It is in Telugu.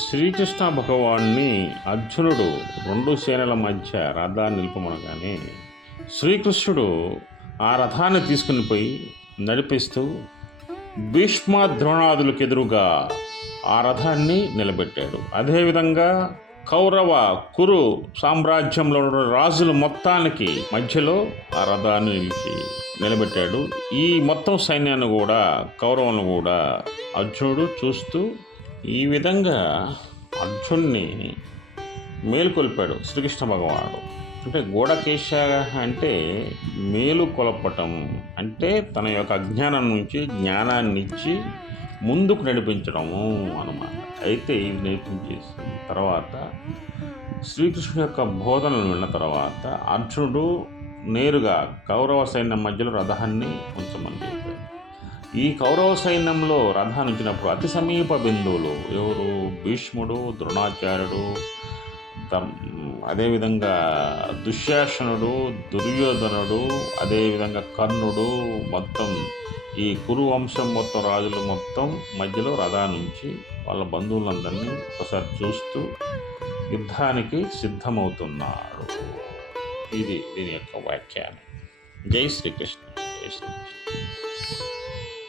శ్రీకృష్ణ భగవాన్ని అర్జునుడు రెండు సేనల మధ్య రథాన్ని నిలుపమనగానే శ్రీకృష్ణుడు ఆ రథాన్ని తీసుకుని పోయి నడిపిస్తూ భీష్మ ద్రోణాదులకు ఎదురుగా ఆ రథాన్ని నిలబెట్టాడు. అదేవిధంగా కౌరవ కురు సామ్రాజ్యంలో ఉన్న రాజులు మొత్తానికి మధ్యలో ఆ రథాన్ని నిలిచి నిలబెట్టాడు. ఈ మొత్తం సైన్యాన్ని కూడా కౌరవులను కూడా అర్జునుడు చూస్తూ ఈ విధంగా అర్జున్ని మేలుకొల్పాడు శ్రీకృష్ణ భగవానుడు. అంటే గోడకేశ అంటే మేలు కొలపటం. అంటే తన యొక్క అజ్ఞానం నుంచి జ్ఞానాన్ని ఇచ్చి ముందుకు నడిపించడము అన్నమాట. అయితే ఇవి నేర్పించేసిన తర్వాత శ్రీకృష్ణుడి యొక్క బోధనలు విన్న తర్వాత అర్జునుడు నేరుగా కౌరవ సైన్యం మధ్యలో రథాన్ని ఉంచమని చెప్పాడు. ఈ కౌరవ సైన్యంలో రథాన్నించినప్పుడు అతి సమీప బిందువులు ఎవరు? భీష్ముడు ద్రోణాచార్యుడు అదేవిధంగా దుశ్శాసనుడు దుర్యోధనుడు అదేవిధంగా కర్ణుడు మొత్తం ఈ కురు వంశం మొత్తం రాజులు మొత్తం మధ్యలో రథాన్ని వాళ్ళ బంధువులందరినీ ఒకసారి చూస్తూ యుద్ధానికి సిద్ధమవుతున్నాడు. ఇది దీని యొక్క వ్యాఖ్యానం. జై శ్రీకృష్ణ. జై శ్రీకృష్ణ.